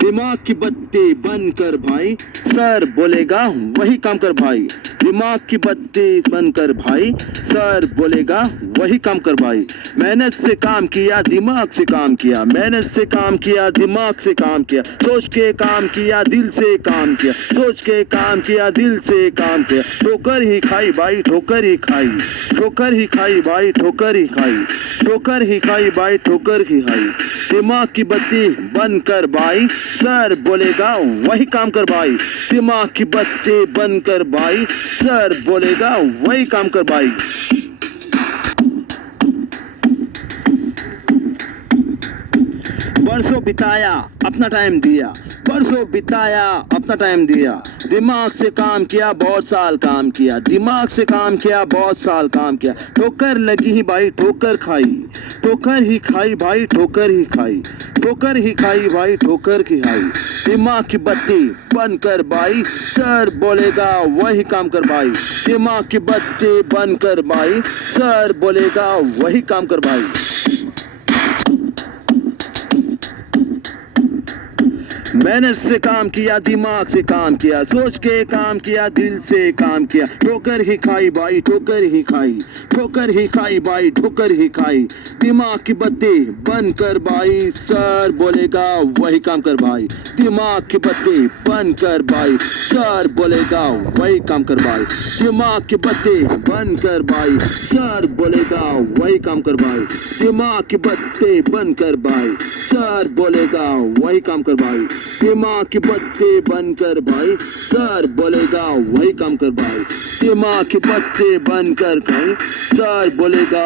दिमाग की बत्ती बंद कर भाई, सर बोलेगा वही काम कर भाई। दिमाग की बत्ती बंद कर भाई, सर बोलेगा वही काम कर भाई। मेहनत से काम किया, दिमाग से काम किया, मेहनत से काम किया, दिमाग से काम किया, सोच के काम किया, दिल से काम किया, सोच के काम किया, दिल से काम किया। ठोकर ही खाई भाई, ठोकर ही खाई, ठोकर ही खाई भाई, ठोकर ही खाई, ठोकर ही खाई भाई, ठोकर ही खाई। दिमाग की बत्ती बंद कर भाई, सर बोलेगा वही काम कर भाई। दिमाग की बत्ती बंद कर भाई, सर बोलेगा वही काम कर भाई। बरसों बिताया अपना टाइम दिया, बरसों बिताया अपना टाइम दिया, दिमाग से काम किया, बहुत साल काम किया, दिमाग से काम किया, बहुत साल काम किया। ठोकर लगी ही भाई, ठोकर खाई, ठोकर ही खाई भाई, ठोकर ही खाई, ठोकर ही खाई भाई, ठोकर ही खाई। दिमाग की बत्ती बंद कर भाई, सर बोलेगा वही काम कर भाई। दिमाग की बत्ती बंद कर भाई, सर बोलेगा वही काम कर भाई। मेहनत से काम किया, दिमाग से काम किया, सोच के काम किया, दिल से काम किया। ठोकर ही खाई भाई, ठोकर ही खाई, ठोकर ही खाई भाई, ठोकर ही खाई। दिमाग की बत्ती बंद कर भाई, सर बोलेगा वही काम कर भाई। दिमाग की बत्ती बंद कर भाई, सर बोलेगा वही काम कर भाई। दिमाग की बत्ती बंद कर भाई, सर बोलेगा वही काम कर भाई। दिमाग की बत्ती बंद कर भाई, सर बोलेगा वही काम कर भाई। दिमाग की बत्ती बंद कर भाई, सर बोलेगा वही काम कर भाई। दिमाग की बत्ती बंद कर भाई, सर बोलेगा